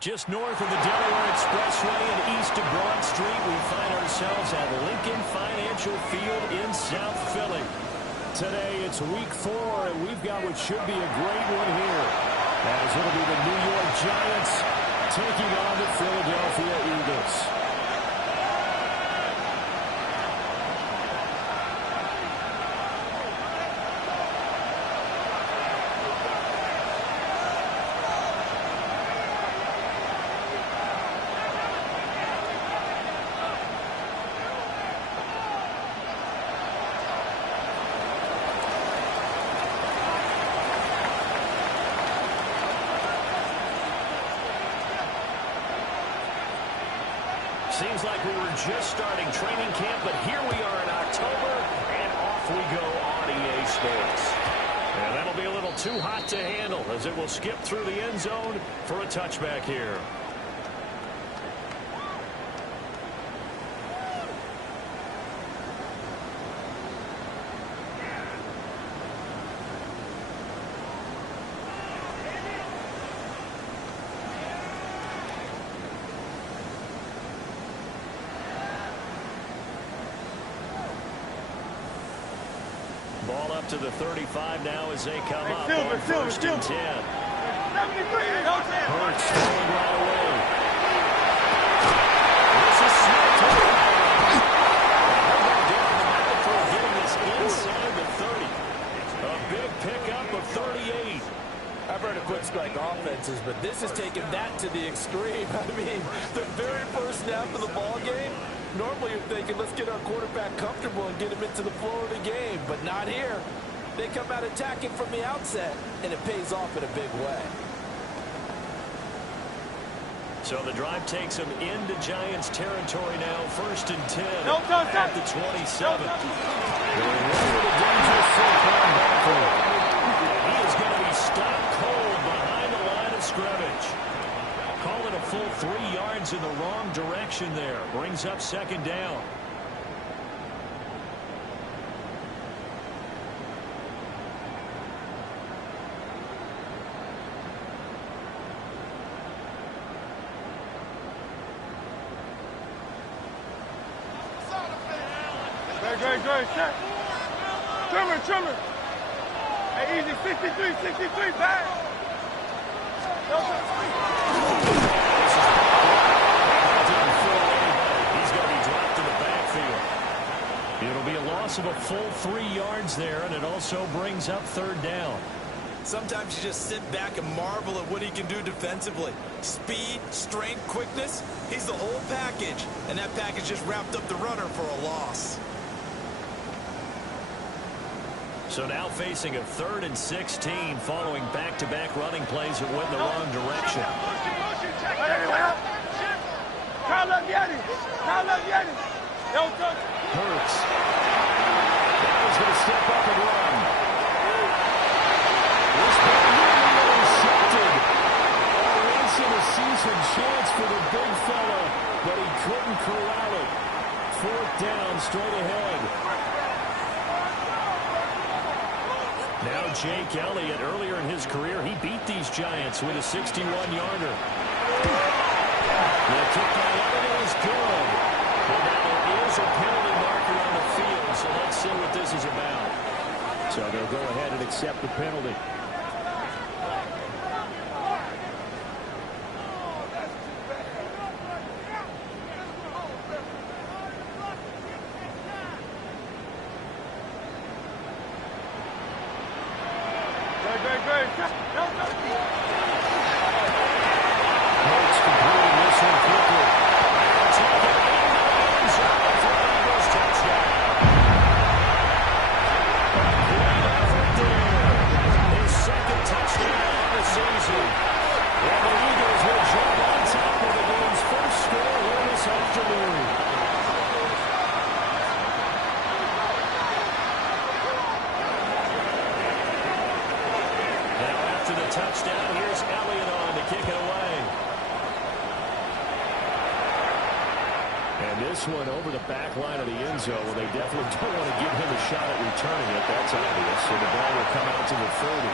Just north of the Delaware Expressway and east of Broad Street, we find ourselves at Lincoln Financial Field in South Philly. Today, it's week 4, and we've got what should be a great one here, as it'll be the New York Giants taking on the Philadelphia Eagles. Seems like we were just starting training camp, but here we are in October, and off we go on EA Sports. And that'll be a little too hot to handle, as it will skip through the end zone for a touchback here. Ball up to the 35 now as they come up on first and 10. Hurts throwing right away. This is Smith. For getting this inside the 30. A big pickup of 38. I've heard of quick strike offenses, but this is taking that to the extreme. I mean, the very first snap of the ball game, normally you're thinking, let's get our quarterback comfortable and get him into the flow of the game, but not here. They come out attacking from the outset, and it pays off in a big way. So the drive takes them into Giants territory now, first and 10 at the 27. He is going to be stopped cold behind the line of scrimmage. Call it a full 3 yards in the wrong direction there. Brings up second down. Great, set. Trimmer. Hey, easy, 63, back. He's going to be dropped to the backfield. It'll be a loss of a full 3 yards there, and it also brings up third down. Sometimes you just sit back and marvel at what he can do defensively. Speed, strength, quickness, he's the whole package, and that package just wrapped up the runner for a loss. So now facing a 3rd and 16 following back-to-back running plays that went in the wrong direction. Hurts. Now he's going to step up and run. This ball really intercepted. Once in a season chance for the big fella, but he couldn't corral it. 4th down straight ahead. Now Jake Elliott, earlier in his career, he beat these Giants with a 61-yarder. The kick by Elliott is good. And there is a penalty marker on the field, so let's see what this is about. So they'll go ahead and accept the penalty. Hurts completing this one quickly. Taken in the end zone for Eagles touchdown. Great effort there. His 2nd touchdown of the season. And the Eagles will jump on top of the game's first score here this afternoon. Touchdown. Here's Elliott on to kick it away. And this one over the back line of the end zone. Well, they definitely don't want to give him a shot at returning it. That's obvious. So the ball will come out to the 30.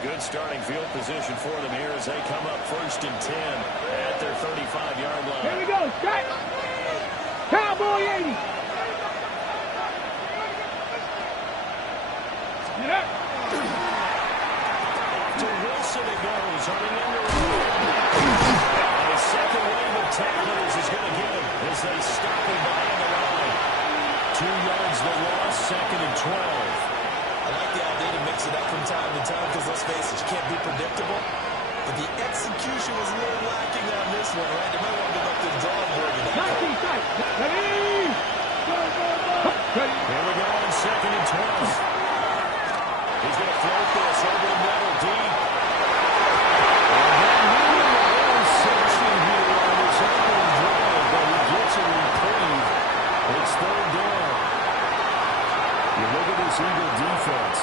Good starting field position for them here as they come up 1st and 10 at their 35-yard line. Here we go, strike. Cowboy 80. Get up. To Wilson it goes on the end of the the second wave of tacklers is going to get him as they stop him behind the line. 2 yards the loss, 2nd and 12. I like the idea to mix it up from time to time because, let's face it, you can't be predictable. But the execution was a little lacking on this one, right? They might want to go back to the drawing board with that. Ready? Go, go, go. Ready. Here we go on 2nd and 12. He's going to float this over the middle deep. And then moving a little section here on this opening drive, but he gets a reprieve. It's 3rd down. You look at this Eagle defense.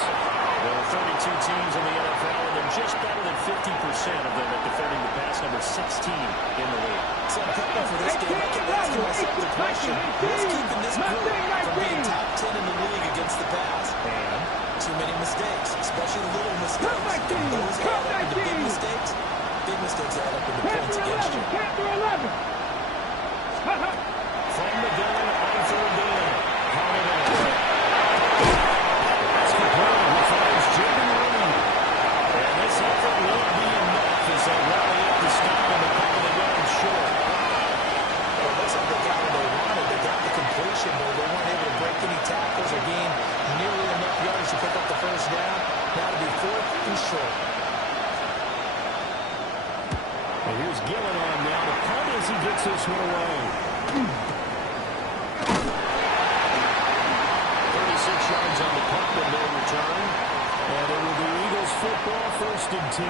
There are 32 teams in the NFL, and they're just better than 50% of them at defending the pass, number 16 in the league. So I'm prepping for this game. I kept asking myself the question, what's keeping this group from being top 10 in the league against the pass? And too many mistakes, especially little mistakes. Those add up into big mistakes. Big mistakes add up into points against you. from the gun on 3rd down. Holiday. That's complete. He finds Jordan Reed. And this effort won't be enough as they rally up to stop him and cover the gun short. Well, it looks like they got what they wanted. They got the completion, but they weren't able to break any tackles or gain nearly enough yards to pick up the 1st down. Now to be 4th and short. And here's Gillen on now to punt as he gets this one away. 36 yards on the punt with no return. And it will be Eagles football, 1st and 10.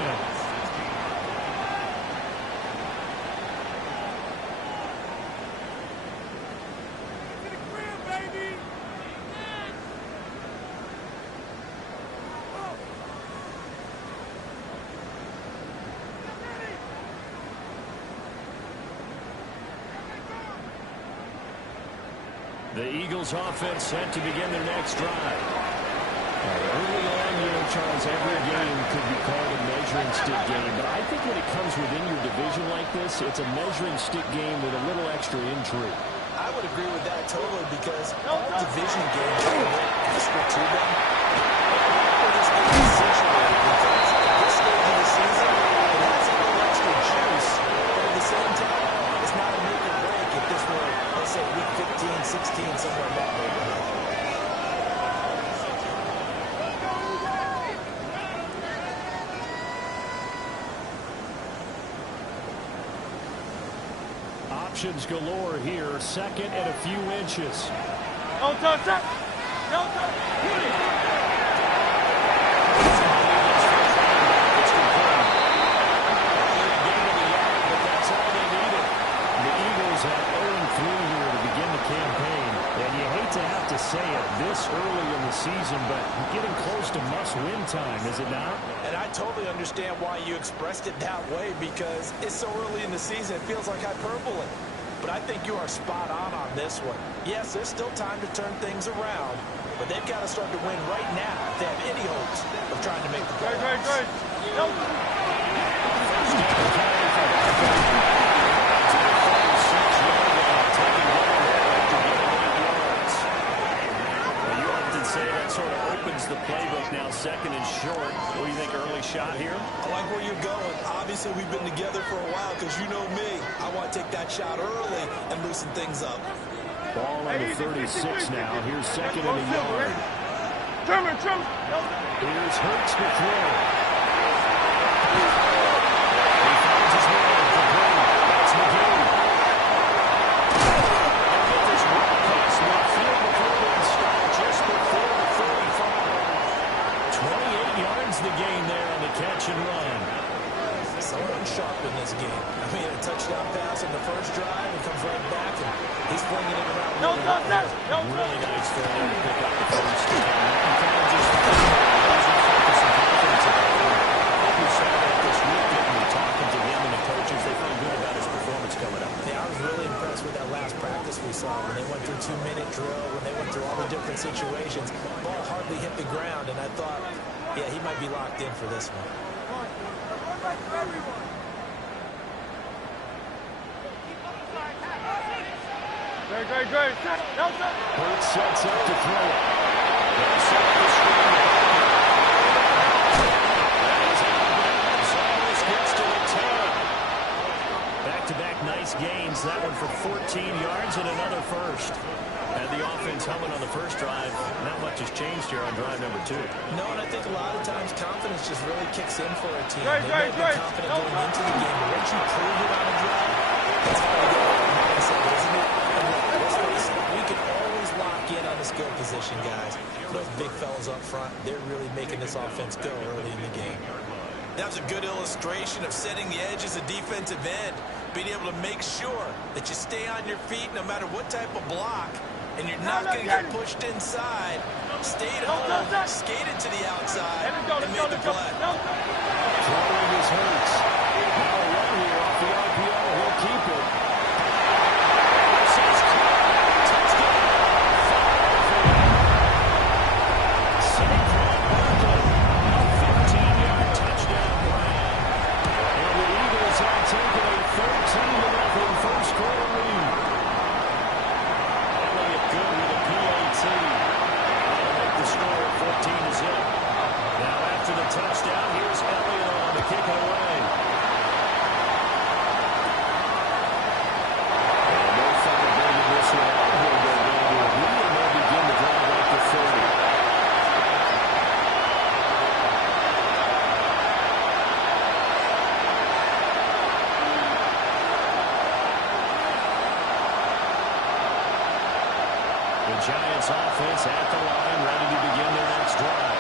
The Eagles offense set to begin their next drive. Early on, Charles, every game could be called a measuring stick game, but I think when it comes within your division like this, it's a measuring stick game with a little extra intrigue. I would agree with that totally because all division games are extra to them. Where this game is situated because at this stage of the season, it has a little extra juice, but at the same time, it's not a make or break if this were, let's say, week 15, 16, somewhere in that neighborhood. Options galore here, 2nd and a few inches. No touch, no touch. Say it this early in the season, but getting close to must-win time, is it not? And I totally understand why you expressed it that way because it's so early in the season, it feels like hyperbole. But I think you are spot on this one. Yes, there's still time to turn things around, but they've got to start to win right now if they have any hopes of trying to make the playoffs. Great. Sort of opens the playbook now, 2nd and short. What do you think, early shot here? I like where you're going. Obviously, we've been together for a while because you know me. I want to take that shot early and loosen things up. Ball on the 36 now. Here's 2nd and a yard. Trimmer. Here's Hurts to throw. He finds his man. That's McGee. They'll get this run across midfield before they stop just before the 35. 28 yards the gain there on the catch and run. So unsharp in this game. I mean, a touchdown pass on the 1st drive and comes right back, and he's flinging it around. Really nice for him to pick up the 1st down. You kind of just focus and confidence in him. You saw that this week, didn't you? Talking to him and the coaches, they feel good about his performance coming up. Yeah, I was really impressed with that last practice we saw when they went through 2-minute drill, when they went through all the different situations. Ball hardly hit the ground, and I thought, Yeah, he might be locked in for this one. Great. Hurts sets up to throw it. They'll set up the screen. That is out of bounds. Almost gets to the 10. Back-to-back nice gains. That one for 14 yards and another first. And the offense humming on the first drive. Not much has changed here on drive number 2. No, and I think a lot of times confidence just really kicks in for a team. They may be confident going into the game, but once you prove it on a drive, that's how you get that mindset, isn't it? And let's face it, we can always lock in on the skill position, guys. Those big fellas up front, they're really making this offense go early in the game. That was a good illustration of setting the edge as a defensive end, being able to make sure that you stay on your feet no matter what type of block, and you're not going to get pushed inside. Stayed home, skated to the outside, and made the play. Throwing his Hurts. Now a run here off the RPO. He'll keep it. Touchdown. Saquon Barkley. A 15-yard touchdown play. And the Eagles have taken a 13-0 first quarter lead. Elliott good with a PAT. That'll make the score 14-0. Now after the touchdown, here's Elliott on to kick it away. And no foul bringing this one out. He'll go down to a knee, and they'll begin the drive at the 30. The Giants offense at the line, ready to begin their next drive.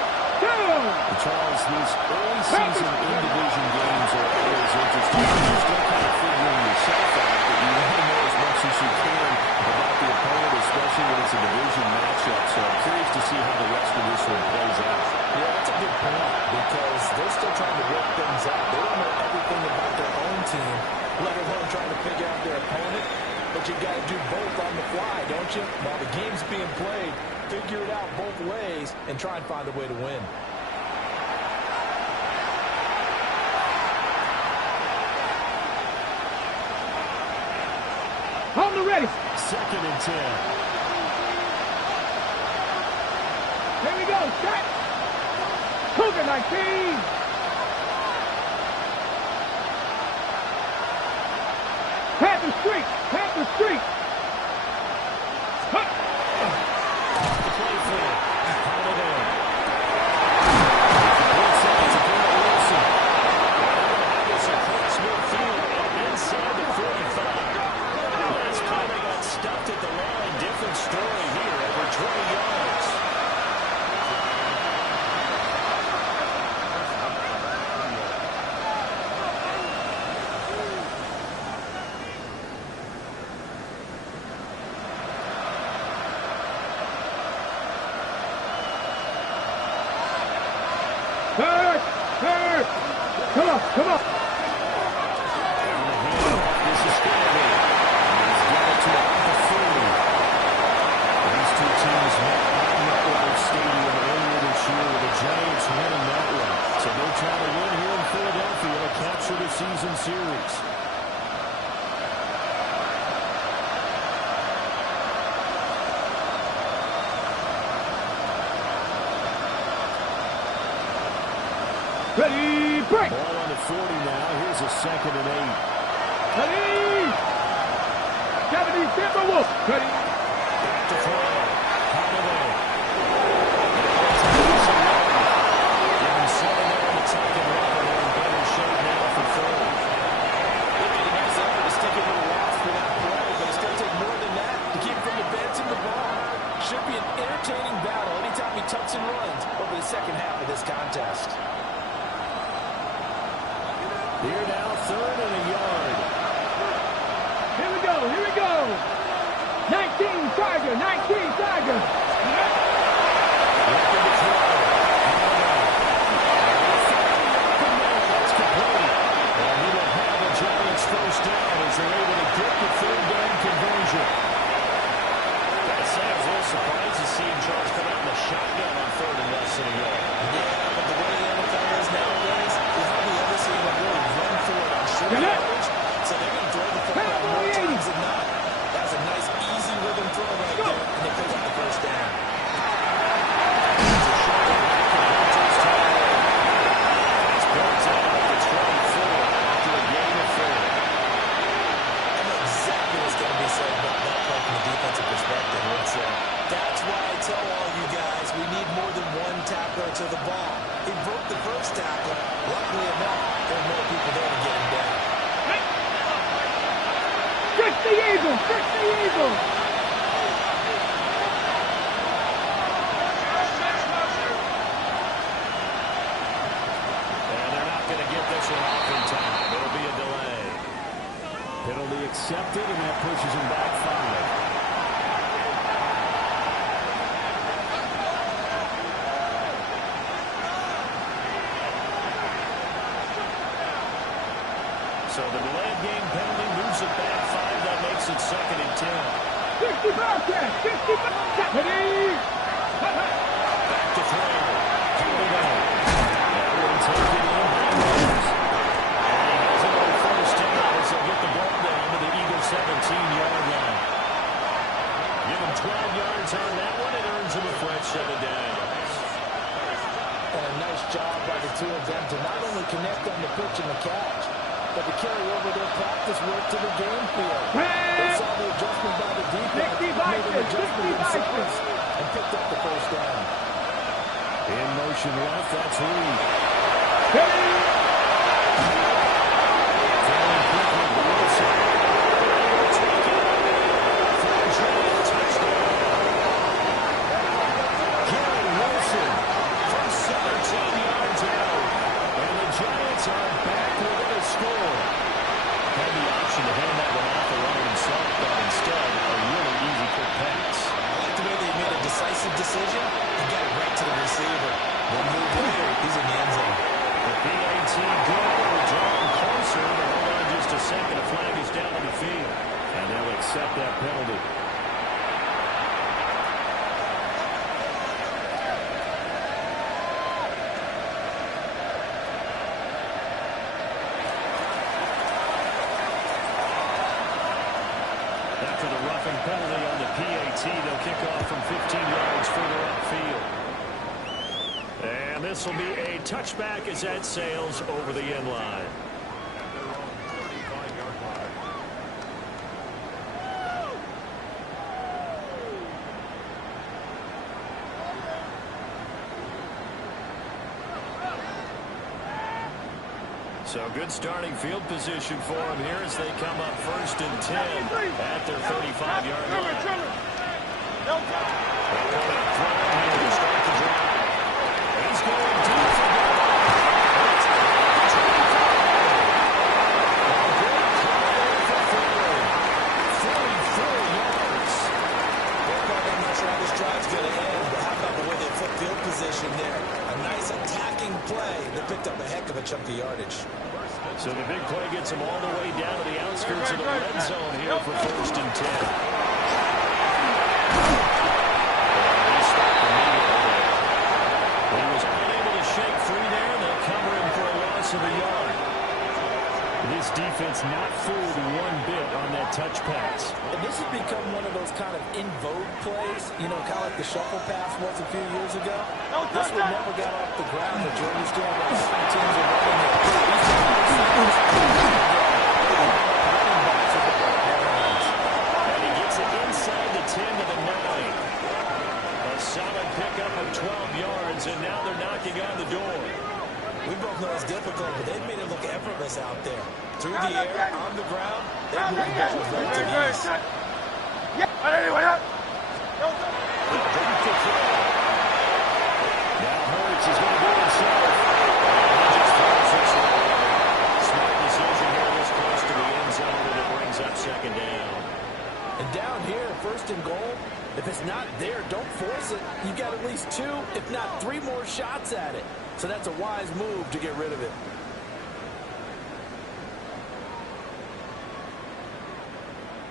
Charles, these early season in-division games are always interesting. You're still kind of figuring yourself out, but you want to know as much as you can about the opponent, especially when it's a division matchup. So I'm curious to see how the rest of this one plays out. Yeah, that's a good point because they're still trying to work things out. They don't know everything about their own team, let alone trying to figure out their opponent. But you got to do both on the fly, don't you? While the game's being played, figure it out both ways and try and find a way to win. On the ready. 2nd and 10. Here we go. Set. Cougar 19. Panther Street. The play for Holiday. Inside to Garrett Wilson. It's across midfield and inside the 45. Last play they got stuffed at the line. Different story here. Over 20 yards. Third. Come on. This is Stanley. He's got it to about the 40. These two teams met at MetLife Stadium earlier this year with the Giants winning that one. So they're trying to win here in Philadelphia to capture the season series. Ready, break. Ball on the 40 now. Here's a 2nd and 8. Ready. 70 Timberwolves. Ready. Back to throw. Holiday. Give him 7 there on the 2nd run. They're in better shape now for 3rd. They made a nice effort to stick it to the last for that play, but it's going to take more than that to keep from advancing the ball. Should be an entertaining battle anytime he tucks and runs over the second half of this contest. Here now, 3rd and a yard. Here we go. 19 Tiger. Looking to throw. That's complete. And he will have the Giants first down as they're able to get the 3rd down conversion. Gotta say, I was a little surprised to see him, Charles, come out in the shotgun on 3rd and less than a yard. Yeah, but the way He broke the first tackle. Luckily enough, there were more people there to get him down. Fix the Eagles! Fix the Eagles! And they're not going to get this one off in time. It'll be a delay. Penalty accepted, and that pushes him back 5. So the delayed game penalty moves it back 5. That makes it 2nd and 10. 60 Bobcats! 60 Bobcats! Ready? Back to throw. Here we go. That one taken in by Leauge. And he has it on 1st down as they'll get the ball down to the Eagles' 17-yard line. Give him 12 yards on that one. It earns him a fresh set of downs. And a nice job by the two of them to not only connect on the pitch and the catch, but to carry over their practice work to the game field. They saw the adjustment by the defense, made an adjustment themselves, and picked up the 1st down. In motion left, that's Reed. Ready? Throwing quickly, Wilson. Taken for a giant touchdown. Gary Wilson from 17 yards out. And the Giants are back within a score. Had the option to hand that one off the line himself, but instead, a really easy quick pass. I like the way they made a decisive decision and got it right to the receiver. One move later, he's in the end zone. The PAT good. We're drawing closer. But hold on just a second. A flag is down on the field. And they'll accept that penalty. After the roughing penalty on the PAT, they'll kick off from 15 yards further upfield. And this will be a touchback as that sails over the end line. So good starting field position for them here as they come up 1st and 10 at their 35-yard line. They're coming up throwing here to start the drive. He's going deep for goal. A great play for Ford. 44 yards. I'm not sure how this drive's going to end, but how about the way they flip field position there? A nice attacking play that picked up a heck of a chunk of yardage. So the big play gets them all the way down to the outskirts of the red zone here for 1st and 10. He stopped immediately there. He was unable to shake free there. They'll cover him for a loss of a yard. This defense not fooled one bit on that touch pass. And this has become one of those kind of in vogue plays, you know, kind of like the shuffle pass was a few years ago. This one never got off the ground, but you understand why some teams are running it. And he gets it inside the 10 to the 9. A solid pickup of 12 yards, and now they're knocking on the door. We both know it's difficult, but they've made it look effortless out there. Through the air, on the ground, they're moving the ball with relative ease. Now Hurts is going to do it himself. And he just throws it short. Smart decision here this close to the end zone, and it brings up 2nd down. And down here, 1st and goal, if it's not there, don't force it. You've got at least 2, if not 3 more shots at it. So that's a wise move to get rid of it.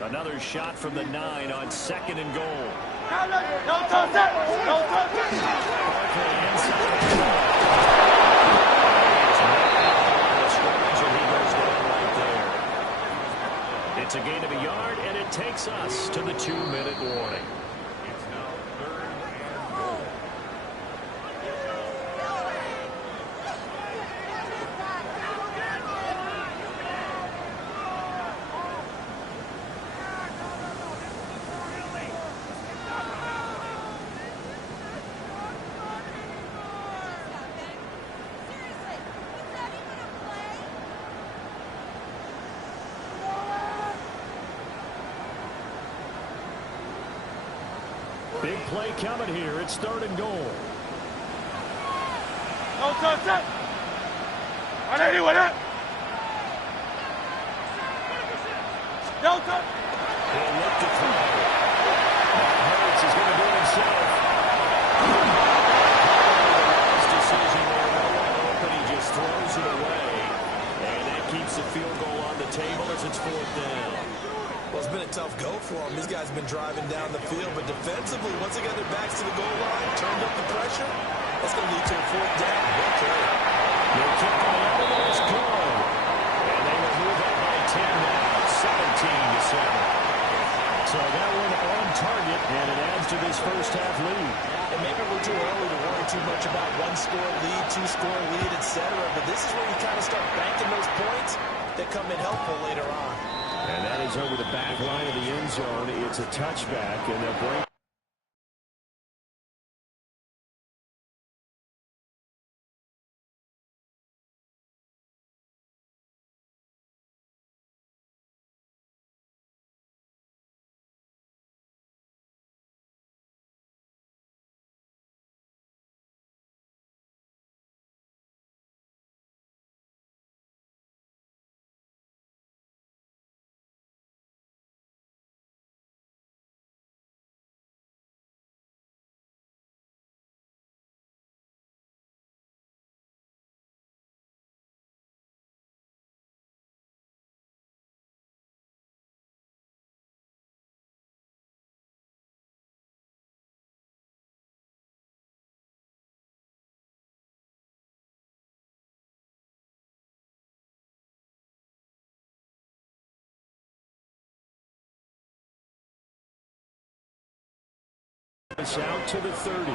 Another shot from the 9 on 2nd and goal. Don't touch that! Don't touch that! Barkley inside. The scrimmage, and he goes down right there. It's a gain of a yard, and it takes us to the 2-minute warning. Big play coming here. It's 3rd and goal. No touch. Anyway, no touch. He'll look to throw. Hurts is going to do it himself. Nice decision there. No one open. He just throws it away. And that keeps the field goal on the table as it's 4th down. Well, it's been a tough go for them. These guys have been driving down the field, but defensively, once they got their backs to the goal line, turned up the pressure, that's going to lead to a 4th down. Okay. The kick on the other one is good. And they will move up by 10 now, 17-7. So that one on target, and it adds to this first half lead. And maybe we're too early to worry too much about 1-score lead, 2-score lead, etc. But this is where you kind of start banking those points that come in helpful later on. And that is over the back line of the end zone. It's a touchback, and they'll bring us out to the 30.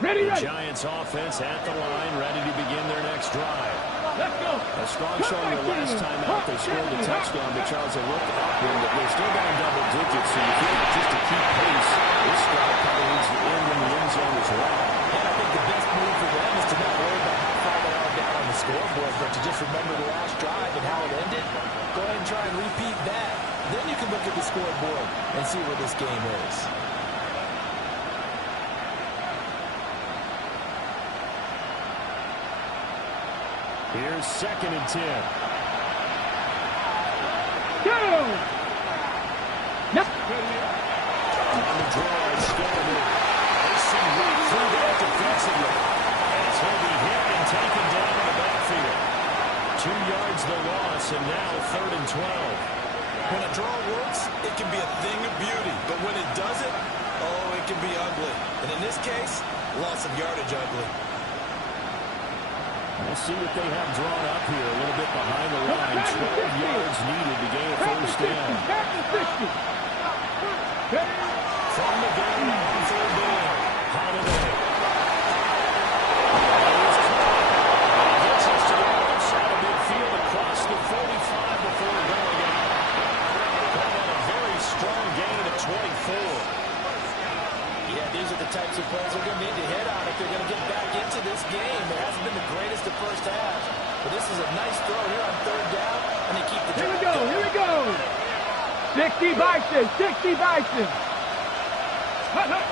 Ready. The Giants offense at the line, ready to begin their next drive. Let's go. A strong showing the last time out. They scored a touchdown, but Charles, they looked up, and they're still down double digits, so you feel like just to keep pace, this drive probably needs to end in the end zone as well. And I think the best move for them is to not worry about how far they are down on the scoreboard, but to just remember the last drive and how it ended. Go ahead and try and repeat that. Then you can look at the scoreboard and see where this game is. Here's 2nd and 10. Go. Yep. On the draw, it's Scarborough. They see right through that defensively. As he'll be hit and taken down in the backfield. 2 yards the loss, and now 3rd and 12. When a draw works, it can be a thing of beauty. But when it doesn't, oh, it can be ugly. And in this case, loss of yardage ugly. We'll see what they have drawn up here. A little bit behind the line. 12 yards needed to gain a first down. From the gun on 3rd down. Holiday. He gets us to the left side of midfield across the 45 before going out. That had a very strong gain of 24. Yeah, these are the types of plays they're going to need to hit on if they're going to get back into this game. It hasn't been the greatest of first half, but this is a nice throw here on 3rd down, and they keep the drive going. Here we go. 60 Bison. 60 Bison. Hut, hut.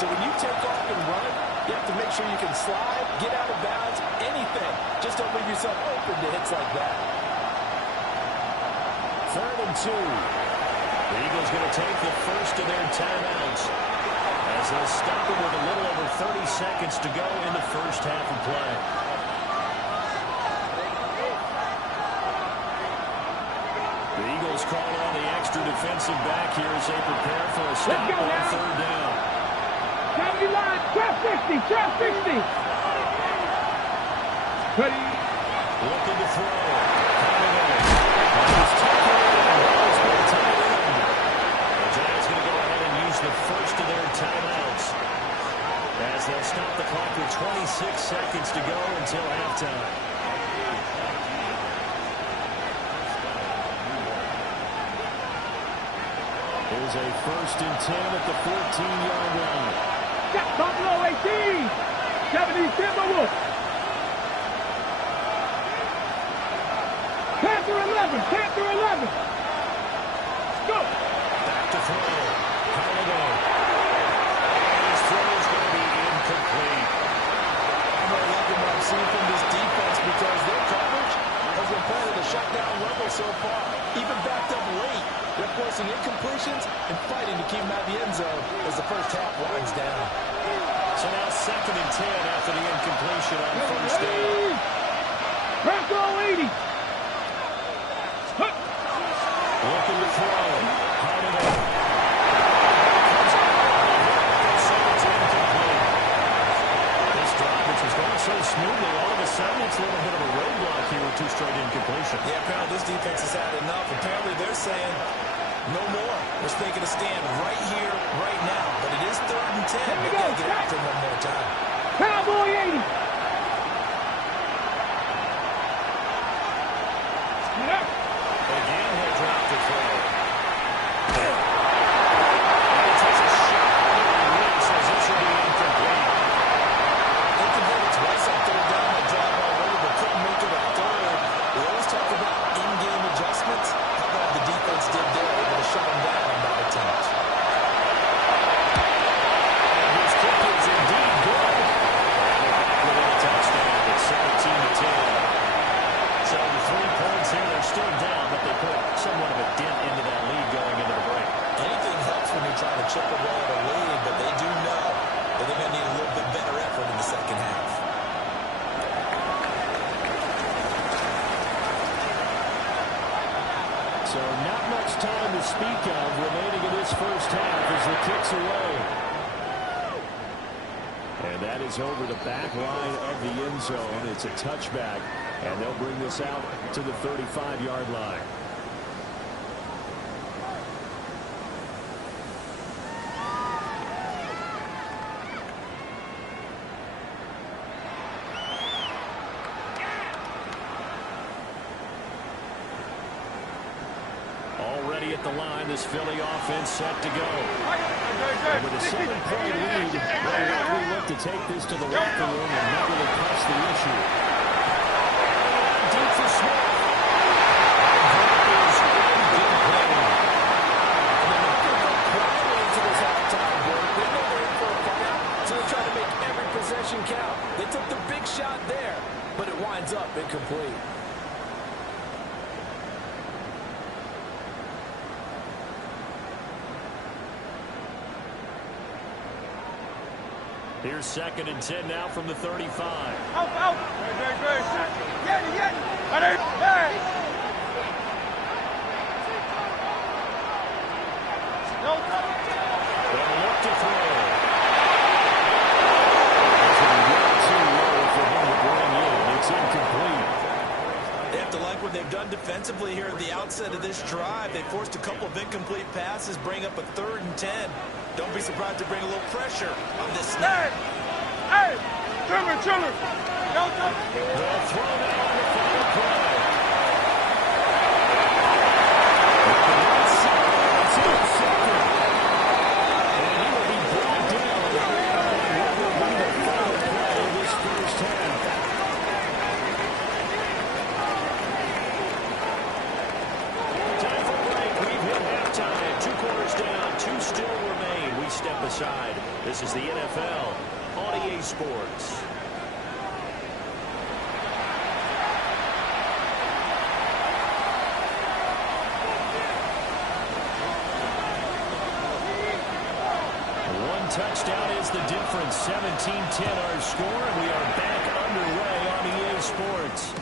So when you take off and run, You have to make sure you can slide, get out of bounds, anything. Just don't leave yourself open to hits like that. 3rd and 2. The Eagles going to take the first of their timeouts as they'll stop it with a little over 30 seconds to go in the first half of play. The Eagles call on the extra defensive back here as they prepare for a stop on 3rd down. 70 line, 1260, 1260. Ready. Looking to throw. He's taken it and has been tied in. The Giants going to go ahead and use the first of their timeouts as they'll stop the clock with 26 seconds to go until halftime. Here's a 1st and 10 at the 14-yard line. Buffalo 18. 70 Timberwolves. Panther 11. Panther 11. Go. Back to throw. Holiday. His throw is going to be incomplete. I'm not liking what I'm seeing from this defense because their coverage has been playing at a shutdown level so far. Even backed up late. They're forcing incompletions and fighting to keep them out of the end zone as the first half winds down. So now 2nd and 10 after the incompletion on 1st down. Bronco 80. Looking to throw. Holiday. It's incomplete. This drive, which was going so smoothly, all of a sudden it's a little bit of a roadblock here with 2 straight incompletions. Yeah, apparently this defense has had enough. Apparently they're saying no more. We're making a stand right here, right now. But it is 3rd and 10. They got to get after him one more time. Cowboy 80. Again, he'll drop the throw. And he takes a shot and Rick says this will be incomplete. Incomplete twice on 3rd down that drive already, but couldn't make it a 3rd. We always talk about in-game adjustments. How about the defense did there, able to shut them down on that attempt. And his kick is indeed good. And they're back within a touchdown at 17-10. So the 3 points here, they're still down, but they put somewhat of a dent into that lead going into the break. Anything helps when you're trying to chip away at a lead, but they do know that they're going to need a little bit better effort in the second half. So not much time to speak of remaining in this first half as the kick's away. And that is over the back line of the end zone. It's a touchback, and they'll bring this out to the 35-yard line. Already at the line, this Philly offense set to go. And with a 7-point lead, they'll likely look to take this to the locker room and not really press the issue. Deep for Smith. That is incomplete. And they're not going to go quietly into this halftime break. They know they're in for a fight, so they're trying to make every possession count. They took the big shot there, but it winds up incomplete. Here's 2nd and 10 now from the 35. Out. Very. Get it. Hey. They'll look to throw. This will be way too low for him to bring in. It's incomplete. They have to like what they've done defensively here at the outset of this drive. They forced a couple of incomplete passes, bring up a 3rd and 10. Don't be surprised to bring a little pressure on this snap. Hey. Chiller. Don't. They'll throw now on the final play. It's intercepted. And he will be brought down. What will be the final play of this first half? Time for a break. We've hit halftime. 2 quarters down. 2 still remain. We step aside. This is the NFL on EA Sports. One touchdown is the difference. 17-10 our score, and we are back underway on EA Sports.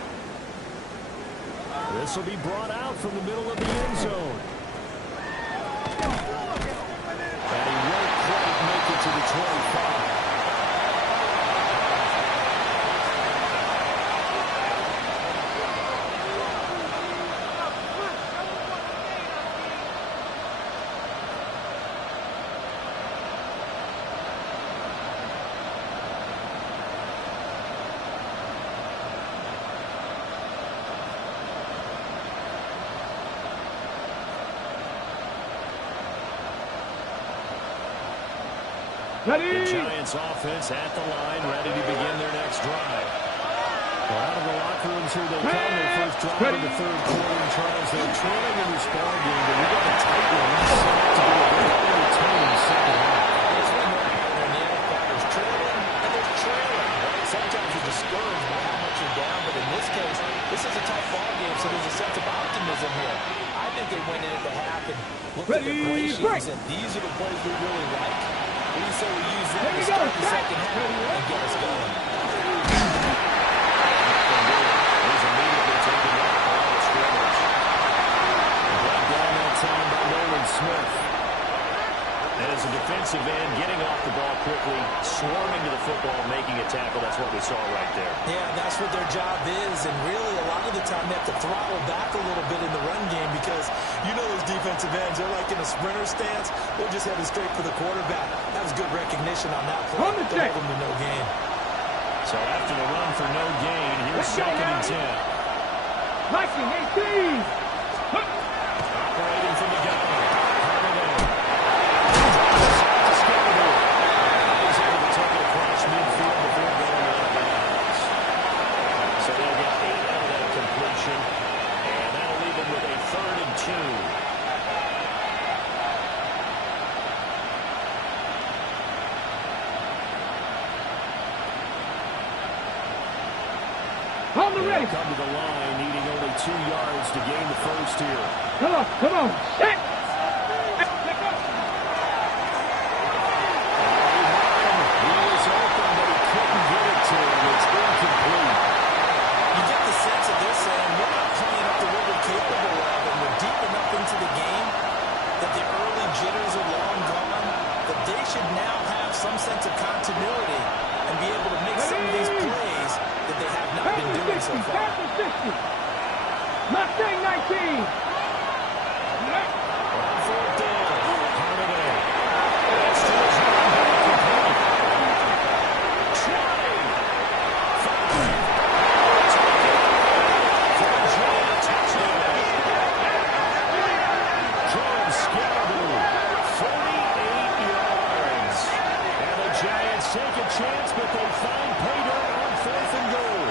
This will be brought out from the middle of the end zone. And he won't quite make it to the 25. Ready? The Giants offense at the line, ready to begin their next drive. Well, out of the locker rooms here they come. Their first drive of the third quarter. And Charles, they're trailing in this ball game, but we've got a tight one. This is set to be a very entertaining second half. That's what happened when the NFL is trailing, and they're trailing. Right? Sometimes you're discouraged by how much you're down, but in this case, this is a tight ball game, so there's a sense of optimism here. I think they went in at the half and looked at their play sheets, and these are the plays we really like. We say we use that to start the second half and get us going. He's immediately taken off the line of scrimmage. Brought down that time by Nolan Smith. And as a defensive end, getting off the ball quickly, swarming to the football, making a tackle. That's what we saw right there. Yeah, that's what their job is, and really a lot of the time they have to throttle back a little bit in the run game because you know those defensive ends, they're like in a sprinter stance. They're just headed straight for the quarterback. That was good recognition on that play. Don't hold them to no gain. So after the run for no gain, here's second and 10. Liking 18. Operating from the gun. On the ready. Come to the line, needing only 2 yards to gain the first here. Come on, come on. Set. He was open, but he couldn't get it to him. It's incomplete. You get the sense that they're saying we're not playing up to what we're capable of, and we're deep enough into the game that the early jitters are long gone, that they should now have some sense of continuity and be able to make some of these plays that they have not been doing so far. Mustang 19. On fourth down, Holiday. That's to his right back complete. 20. 5. For a giant touchdown. Jordan Scalaboo, 48 yards. And the Giants take a chance, but they find pay dirt on fourth and goal.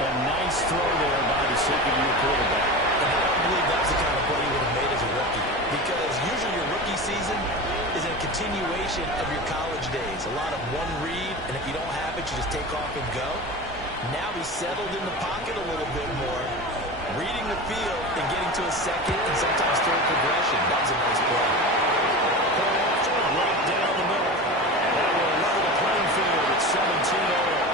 A nice throw there by the second-year quarterback. And I don't believe that's the kind of play you would have made as a rookie, because usually your rookie season is a continuation of your college days. A lot of one read, and if you don't have it, you just take off and go. Now he's settled in the pocket a little bit more, reading the field and getting to a second and sometimes third progression. That was a nice play. Right down the middle. And that will level the playing field at 17-0.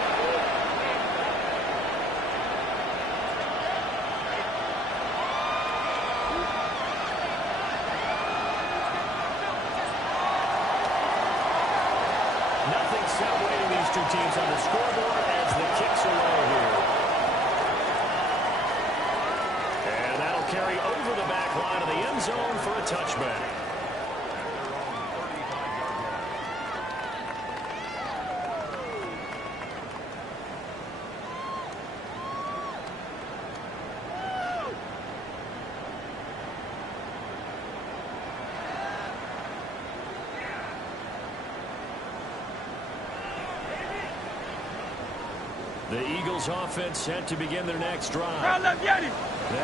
Nothing separating these two teams on the scoreboard as the kicks away here. And that'll carry over the back line of the end zone for a touchback. The Eagles offense set to begin their next drive. Their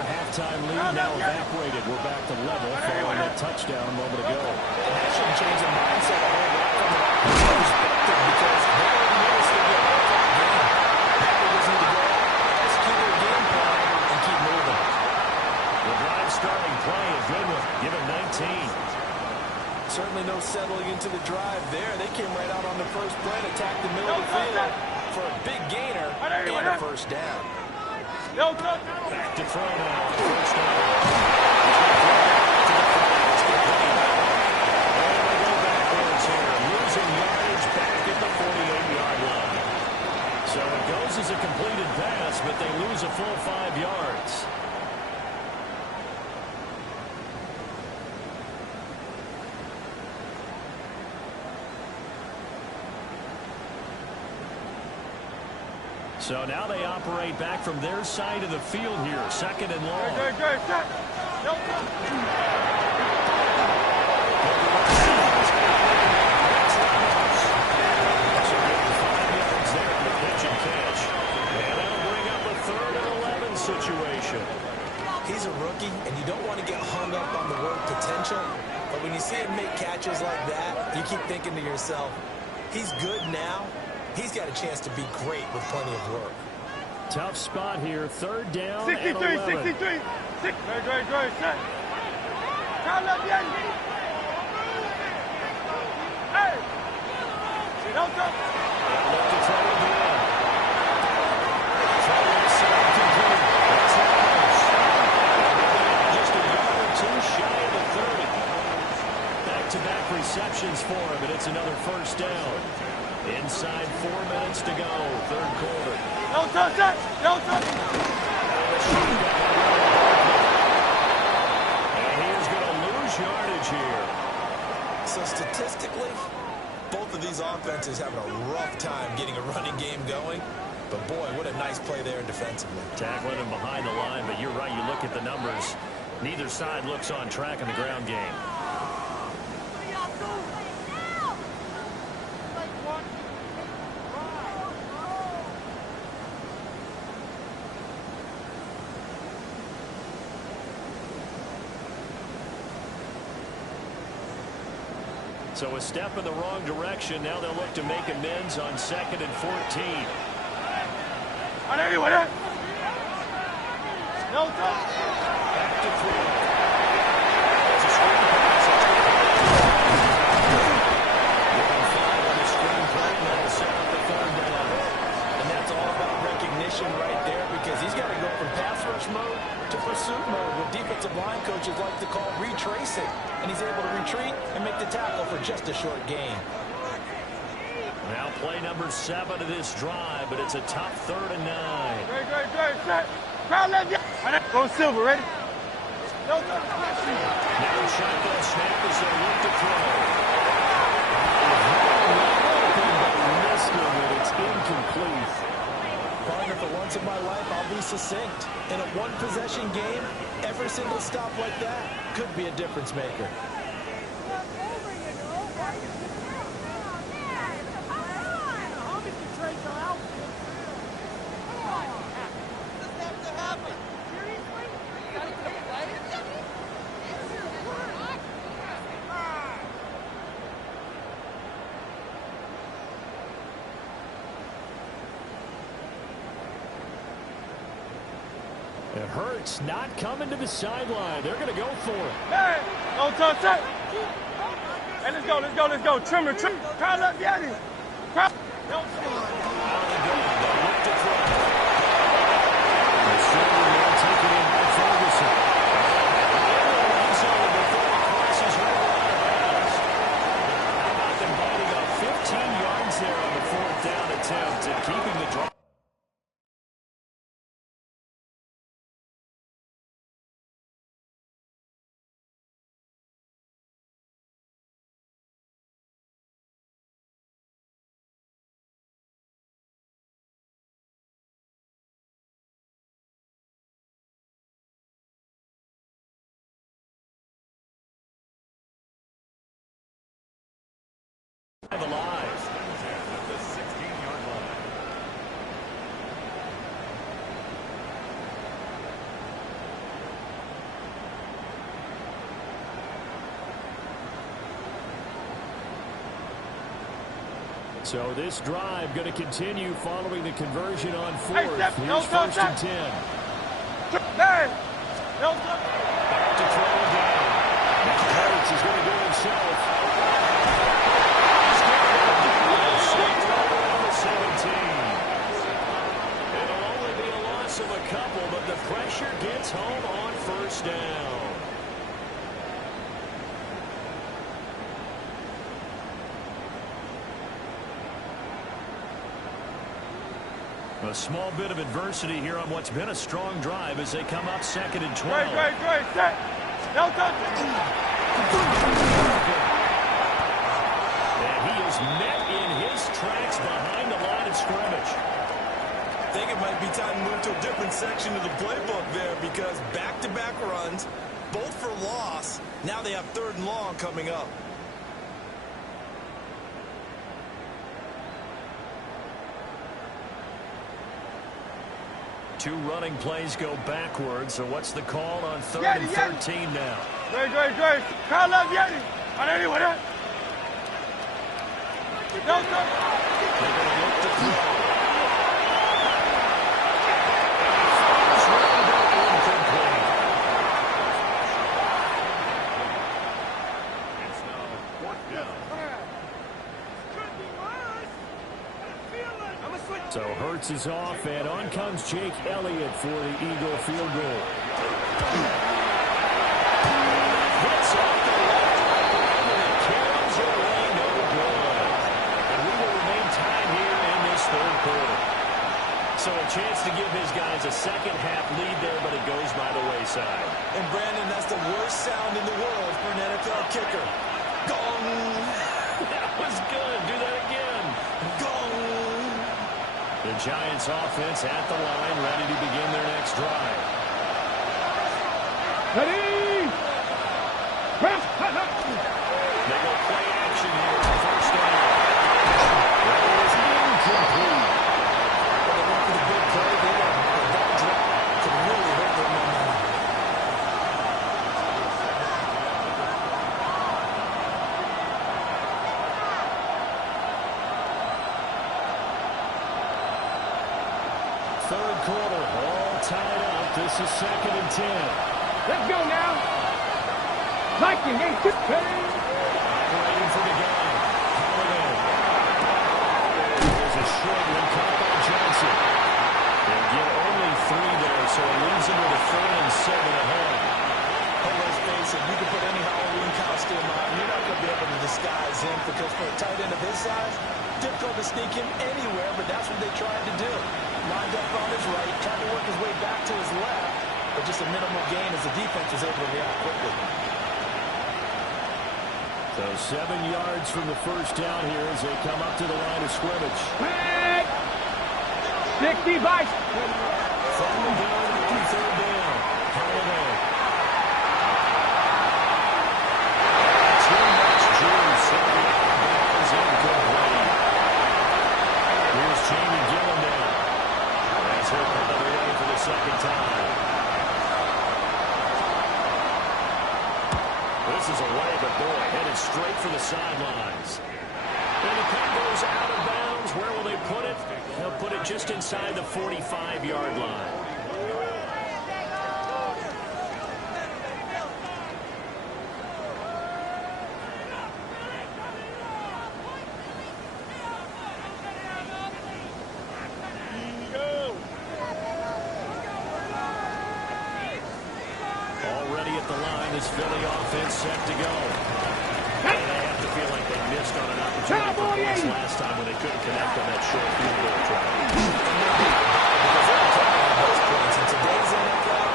halftime lead now evaporated. We're back to level following that touchdown a moment ago. And that shouldn't change the mindset a whole lot from Respected because they already noticed they get off that game. Now they just need to go out, execute their game plan, and keep moving. The drive starting play, a good one. Give him 19. Certainly no settling into the drive there. They came right out on the first play and attacked the middle of the field for a big gainer and a first down. Back to throw now. First down. Losing yardage back at the 48-yard line. So it goes as a completed pass, but they lose a full 5 yards. So now they operate back from their side of the field here, second and long. Situation. He's a rookie, and you don't want to get hung up on the word potential, but when you see him make catches like that, you keep thinking to yourself, he's good now. He's got a chance to be great with plenty of work. Tough spot here, third down 63, and 11. 63. Good, set. Count up, hey! Don't go. Look to throw again. Throw inside, complete. That's Leauge. Just a yard or two shy of the 30. Back-to-back receptions for him, and it's another first down. Inside 4 minutes to go, third quarter. Don't touch that! Don't touch it! And he is going to lose yardage here. So statistically, both of these offenses having a rough time getting a running game going. But boy, what a nice play there defensively. Tackling him behind the line, but you're right, you look at the numbers. Neither side looks on track in the ground game. So a step in the wrong direction. Now they'll look to make amends on 2nd and 14. No touch. Back to throw. It's a screen pass. Within 5 on the screen play, and that'll set up the third down. And that's all about recognition right there because he's got to go from pass rush mode to pursuit mode, what defensive line coaches like to call retracing. And he's able to retreat and make the tackle for just a short gain. Now play number 7 of this drive, but it's a tough 3rd and 9. Great, set. Crowd left, Go Silver, ready? No touch. Now shotgun snap as they look to throw. Missed him, and it's incomplete. Partner, for once in my life, I'll be succinct. In a one-possession game, every single stop like that could be a difference maker. It hurts not coming to the sideline. They're going to go for it. Hey, don't touch that. Hey, let's go. Trimmer. Crowd left, Crowd. Don't attempt at keeping the drive. Alive. The 16-yard line. So this drive going to continue following the conversion on fourth. Hey, Here's first and 10. Back To throw again. Hurts is going to do it himself. He's got it on the 17. It'll only be a loss of a couple, but the pressure gets home on first down. A small bit of adversity here on what's been a strong drive as they come up second and 12. Great, set. No touch. And he is met in his tracks behind the line of scrimmage. I think it might be time to move to a different section of the playbook there because back-to-back runs, both for loss. Now they have third and long coming up. Two running plays go backwards, so what's the call on third and 13 now? Great. Crowd love Yeti. On anyone else? No touch. They're going to look to throw. Incomplete. It's now fourth down. So Hurts is off, and on comes Jake Elliott for the Eagle field goal. Hits off the left arm, and it carries away no good. And we will remain tied here in this third quarter. So a chance to give his guys a second-half lead there, but it goes by the wayside. And, Brandon, that's the worst sound in the world for an NFL kicker. Gong! That was good. Do that again. Gong! The Giants offense at the line, ready to begin their next drive. Ready. They go play action here for first down. That is incomplete. Well, they went for the big play there. That drop could really hurt their momentum. Third quarter, all tied up. This is second and 10. Let's go now. Viking, they just Operating for the gun. Holiday. There's a short one caught by Johnson. They'll get only 3 there, so it leaves them with a 3rd and 7 ahead. Hey, let's face it, you can put any Halloween costume on, you're not going to be able to disguise him because for a tight end of his size, difficult to sneak him anywhere, but that's what they tried to do. Lined up on his right, tried to work his way back to his left, but just a minimal gain as the defense was able to react quickly. So 7 yards from the first down here as they come up to the line of scrimmage. 60 by. From the gun on third down. Holiday. Too much juice. That is incomplete. Here's Jamie Gillen. That's hit by the way for the second time. This is away, but boy, headed straight for the sidelines. And the puck goes out of bounds. Where will they put it? They'll put it just inside the 45-yard line. Already at the line is Philly offense set to go. And they have to feel like they missed on an opportunity for points last time when they couldn't connect on that short field goal try. Because they're counting on those points. In today's NFL,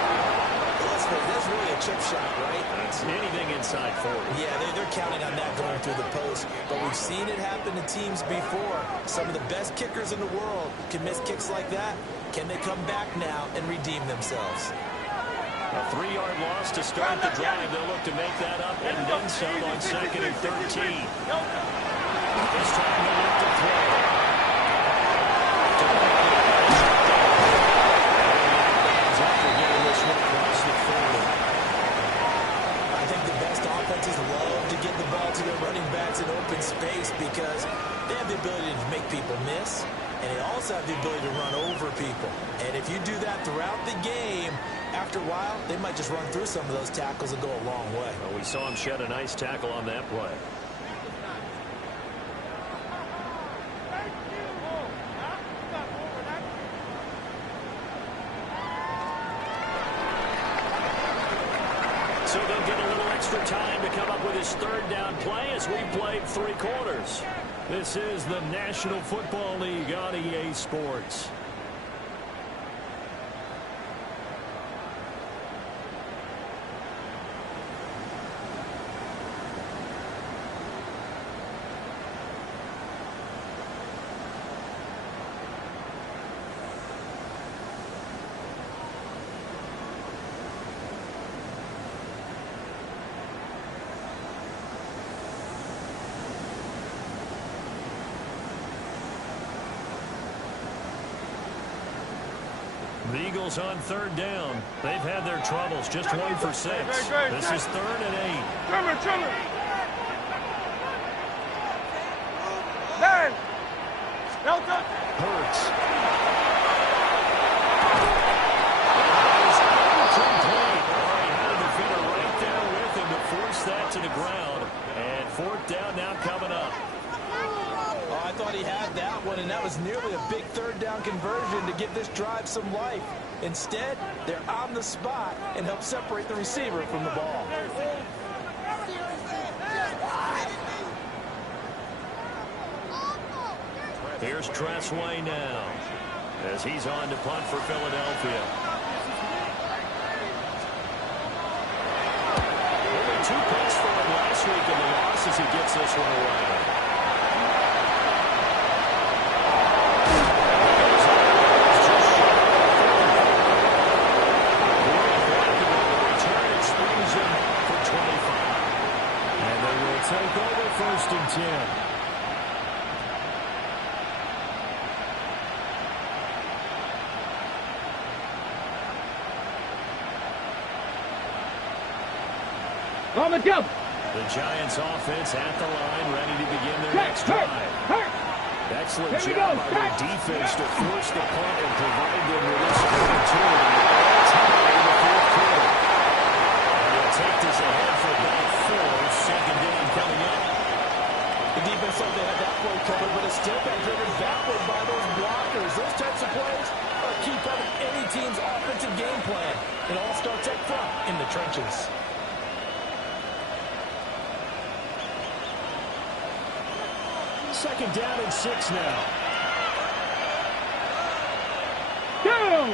let's face it, that's really a chip shot, right? That's anything inside 40. Yeah, they're counting on that going through the post. But we've seen it happen to teams before. Some of the best kickers in the world can miss kicks like that. Can they come back now and redeem themselves? A 3-yard loss to start the drive. They'll look to make that up and then some on second and 13. This time they'll look to throw. After getting this one across the 40. I think the best offenses love to get the ball to their running backs in open space because They have the ability to make people miss, and they also have the ability to run over people. And if you do that throughout the game, after a while, they might just run through some of those tackles and go a long way. Well, we saw him shed a nice tackle on that play. So they'll get a little extra time to come up with his third down play as we played 3 quarters. This is the National Football League on EA Sports. The Eagles on third down. They've had their troubles. Just 1 for 6. This is 3rd and 8. Trimmer. Dan. Delta. Hurts. He had a defender right there with him to force that to the ground. And 4th down now coming up. Oh, I thought he had that one, and that was nearly a big 3rd down conversion to give this drive some life. Instead, they're on the spot and help separate the receiver from the ball. Here's Tressway now as he's on to punt for Philadelphia. Only 2 punts for him last week in the loss as he gets this one away. Take over 1st and 10. On the jump. The Giants offense at the line, ready to begin their next drive. Excellent job by their defense to force the punt and provide them with this opportunity in the 4th quarter. And they'll take this ahead for about 4. 2nd down coming up. The defense thought they had that play covered, but it still got driven backward by those blockers. Those types of plays are a key part of any team's offensive game plan. It all starts up front in the trenches. Second down and 6 now. Down.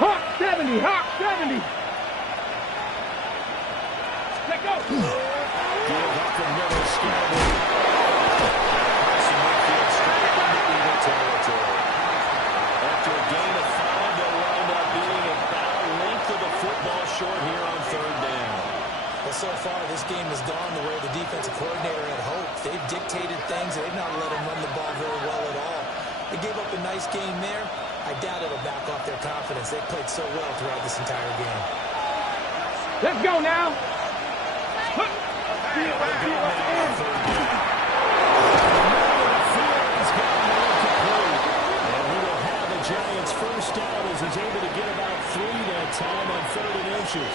Hawk 70. Hawk 70. Let go. Give up the middle, Scarborough. Crossing midfield straight into Eagle territory. After a gain of 5, they'll wind up being about a length of the football short here on 3rd down. Well, so far, this game has gone the way the defensive coordinator had hoped. They've dictated things. They've not let him run the ball very well at all. They gave up a nice game there. I doubt it'll back off their confidence. They've played so well throughout this entire game. Let's go now. Giants first down as he's able to get about 3 that time on 3rd and inches.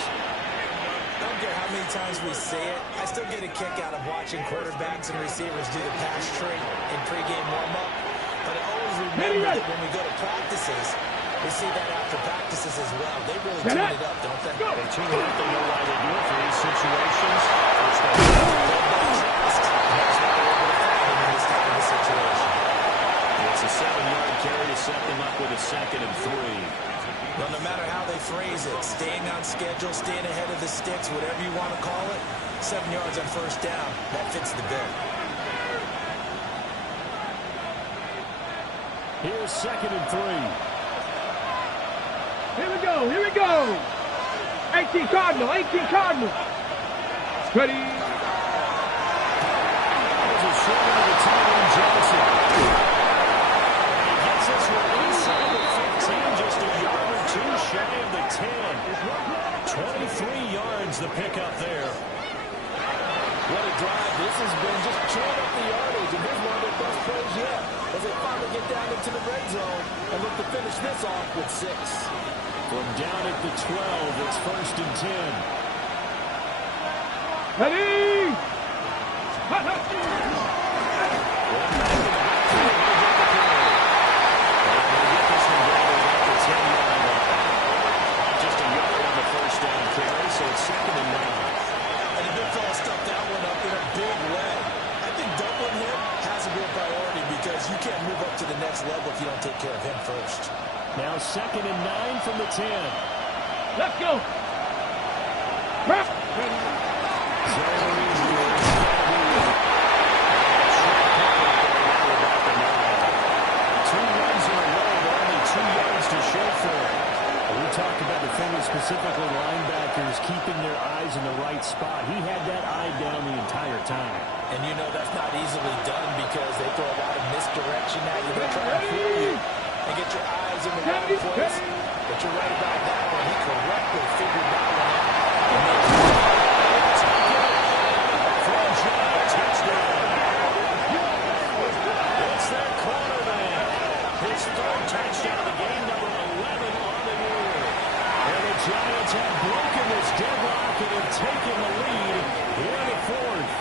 I don't care how many times we say it, I still get a kick out of watching quarterbacks and receivers do the pass tree in pregame warm-up. But I always remember that when we go to practices, we see that after practices as well. They really tune it up, don't they? They tune it up. They know why they do it for these situations. First down. That's what they're able to find in this type of a situation. It's a 7-yard carry to set them up with a 2nd and 3. Well, no matter how they phrase it, staying on schedule, staying ahead of the sticks, whatever you want to call it, 7 yards on first down, that fits the bill. Here's 2nd and 3. Here we go. Here we go. 18 Cardinal. 18 Cardinal. Ready. There's a short into the tight end, Johnson. He gets this one inside the 15, just a yard or 2 shy of the 10. 23 yards the pickup there. What a drive. This has been just chewing up the yardage, and this is one of their best plays yet as they finally get down into the red zone and look to finish this off with 6. From down at the 12, it's 1st and 10. Ready? Just a yard on the 1st down carry, so it's 2nd and 9. And the big fella stuffed that one up in a big way. I think doubling him has to be a priority because you can't move up to the next level if you don't take care of him first. Now 2nd and 9 from the 10. Let's go. Press. Talked about defenders, specifically linebackers, keeping their eyes in the right spot. He had that eye down the entire time. And you know that's not easily done because they throw a lot of misdirection at you. They're trying to fool you and get your eyes in the wrong place. But you're right about that one. He correctly figured that one out. Touchdown. It's their quarterback. His 3rd touchdown of the game, number 11 on the year. And the Giants have broken this deadlock and have taken the lead here in the 4th.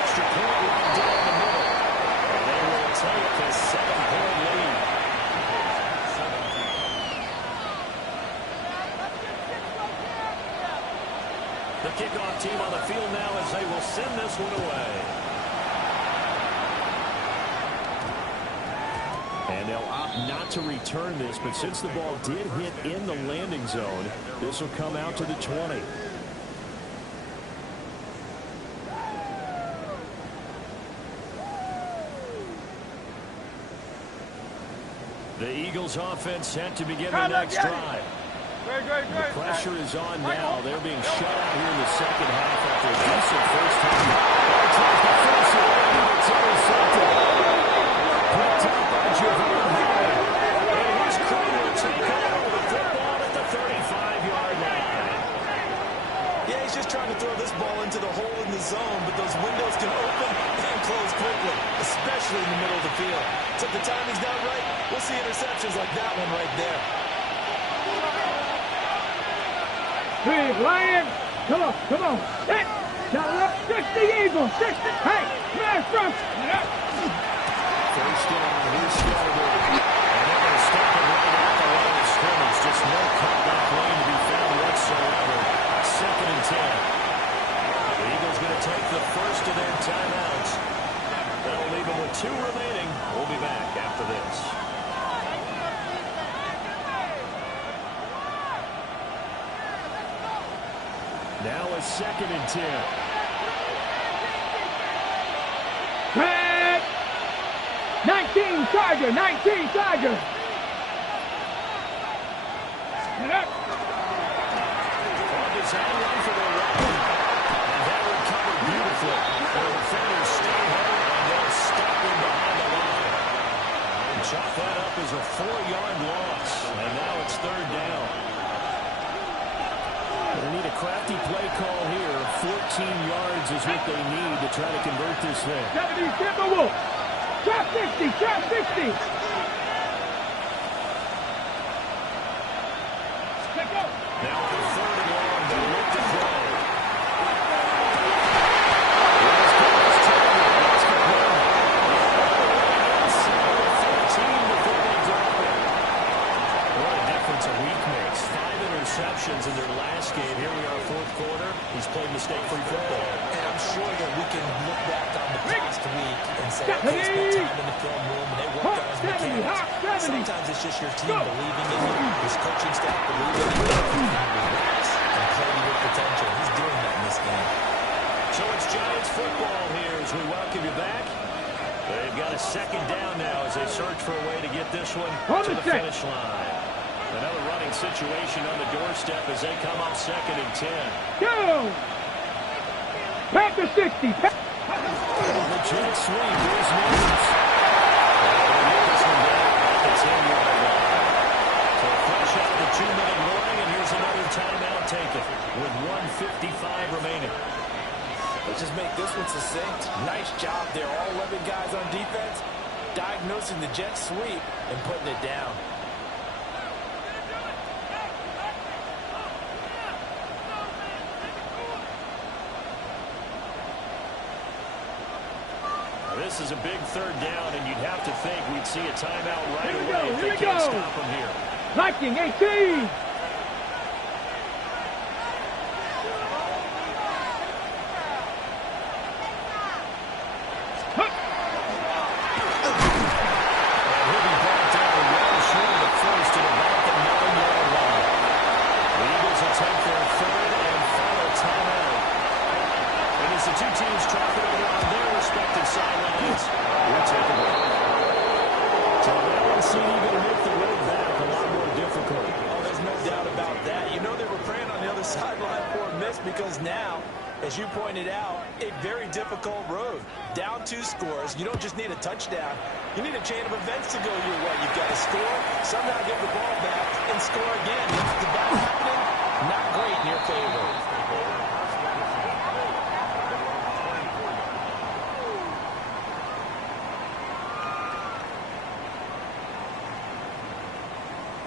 Extra point right down the middle. And they will take a 7-point lead. The kickoff team on the field now as they will send this one away. And they'll opt not to return this, but since the ball did hit in the landing zone, this will come out to the 20. The Eagles offense set to begin the next drive. The pressure is on now. They're being shut out here in the second half after a decent first half. Tries to force it in. It's intercepted. Picked up by Javon Harry. And here's Kramer taking over the football at the 35-yard line. Yeah, he's just trying to throw this ball into the hole in the zone, but those windows can open and close quickly, especially in the middle of the field. So if the timing's not right, we'll see interceptions like that one right there. Hey, Lion. Come on, come on. Hit. Shout up. 60 Eagles. 60. Hey, smash front. First down, here's Scatterberg. And they're going to stop him right at the line of scrimmage. Just no cutback lane to be found whatsoever. 2nd and 10. The Eagles going to take the first of their timeouts. That'll leave them with 2 remaining. We'll be back after this. Now a 2nd and 10. Red. 19 Tiger. 19 Tiger. Get up. On design run for the run. And that recovered beautifully. The defenders stay home and they'll stop him behind the line. And chalk that up as a 4-yard loss. And now it's 3rd down. They need a crafty play call here. 14 yards is what they need to try to convert this thing. 70 Timberwolf. Trap 60. Trap 60. Let's go. Now on 3rd and long, they look to throw. What a difference a week makes. 5 interceptions in their last game. Here we are, 4th quarter. He's played mistake-free football. And I'm sure that we can look back on the past week and say, okay, he spent time in the film room and they worked on his mechanics. Sometimes it's just your team believing in you, his coaching staff believing in you, and relax and play to your potential. He's doing that in this game. So it's Giants football here as we welcome you back. They've got a 2nd down now as they search for a way to get this one to the finish line. Another running situation on the doorstep as they come up 2nd and 10. Go! Panther 60. The jet sweep. Here's Williams. They'll get this one down at the 10-yard line. So fresh out of the 2-minute warning, and here's another timeout taken. succinct. Nice job there. All 11 guys on defense diagnosing the jet sweep and putting it down. This is a big third down, and you'd have to think we'd see a timeout right away if they can't stop them here. Viking 18. Because now, as you pointed out, a very difficult road. Down 2 scores. You don't just need a touchdown. You need a chain of events to go your way. You've got to score, somehow get the ball back, and score again. If that's happening, not great in your favor.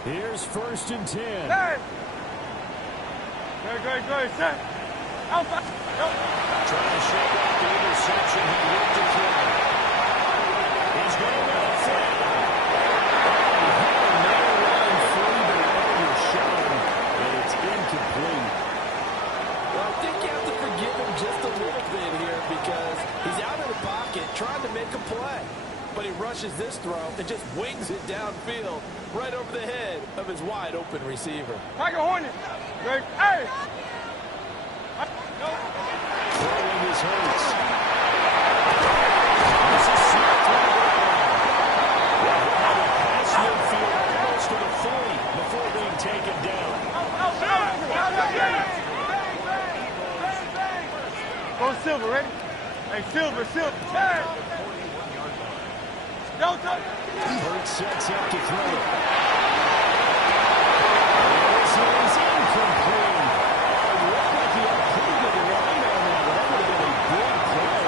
Here's 1st and 10. Hey. Great, set. Alpha. Trying to shake off the interception. He looked to throw. He's going to the front. Another line free, but it overshot him, and it's incomplete. Well, I think you have to forgive him just a little bit here because he's out of the pocket trying to make a play. But he rushes this throw and just wings it downfield right over the head of his wide-open receiver. Tiger Hornet. Great. Hey. Throwing his Hurts. This is Smith on the ground. Pass midfield almost to the 40 before being taken down. Go Silver, ready? Hey, Silver. Hey. Hurts sets up to throw it. This is incomplete. It looked like he had a pretty good line on that. That would have been a big play,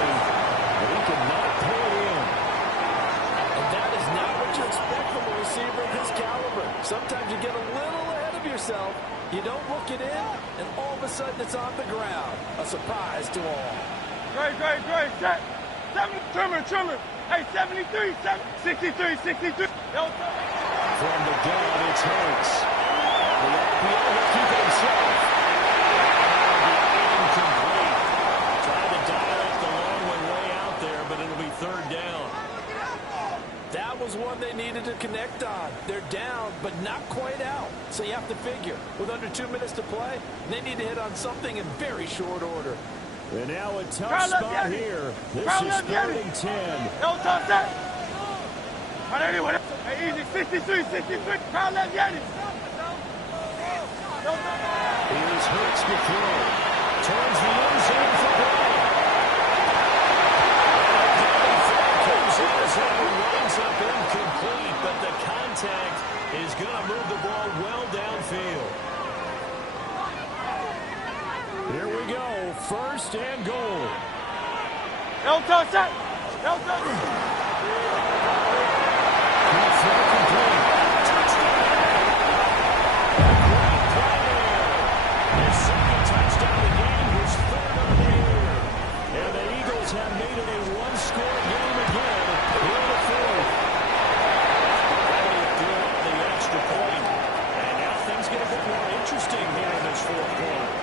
but he could not pull it in. And that is not what you expect from a receiver of his caliber. Sometimes you get a little ahead of yourself. You don't look it in, and all of a sudden it's on the ground. A surprise to all. Great. Set. Trimmer. Hey, 73, 63. From the gun, it's Hurts. The RPO will keep it himself. Incomplete. Trying to dial up the long one way out there, but it'll be 3rd down. That was one they needed to connect on. They're down, but not quite out. So you have to figure, with under 2 minutes to play, they need to hit on something in very short order. And now a tough spot here. This is 3rd and 10. No touch that. Hey, easy. 63. Crowd left, Yeti. Here's Hurts to throw. Turns the end zone for Brown. Runs up incomplete, but the contact is going to move the ball well downfield. Here we go. 1st and goal. No touch that. No touch. Throw complete. Touchdown. Great play there. His 2nd touchdown of the game, his 3rd on the year. And the Eagles have made it a 1-score game again here in the 4th. They threw out the extra point. And now things get a bit more interesting here in this 4th quarter.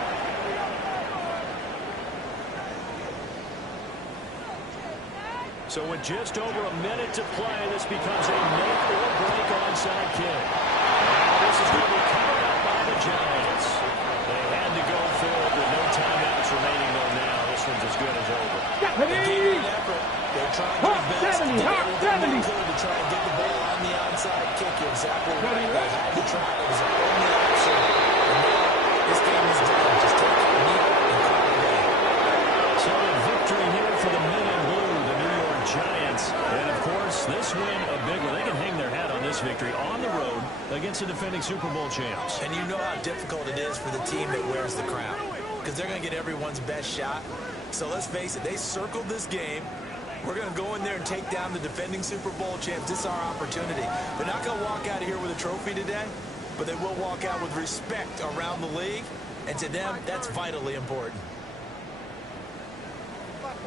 So with just over a minute to play, this becomes a make-or-break onside kick. Now this is going to be covered up by the Giants. They had to go for it with no timeouts remaining, though now. This one's as good as over. They gave it an effort. They're trying to do their best to do everything they could to try and get the ball on the onside kick. You're exactly right. They had to try. It was their only option. And now this game is done. Just take it, kneel, and call it a day. So a victory here for the men in blue, the New York Giants. And, of course, this win a big one. They can hang their hat on this victory on the road against the defending Super Bowl champs. And you know how difficult it is for the team that wears the crown, because they're going to get everyone's best shot. So let's face it, they circled this game. We're going to go in there and take down the defending Super Bowl champs. This is our opportunity. They're not going to walk out of here with a trophy today, but they will walk out with respect around the league, and to them, that's vitally important.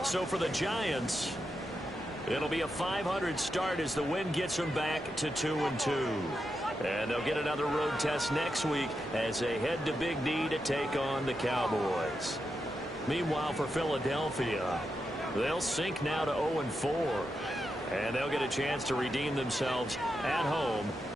So for the Giants, it'll be a 500 start as the win gets them back to 2-2. And they'll get another road test next week as they head to Big D to take on the Cowboys. Meanwhile, for Philadelphia, they'll sink now to 0-4. And they'll get a chance to redeem themselves at home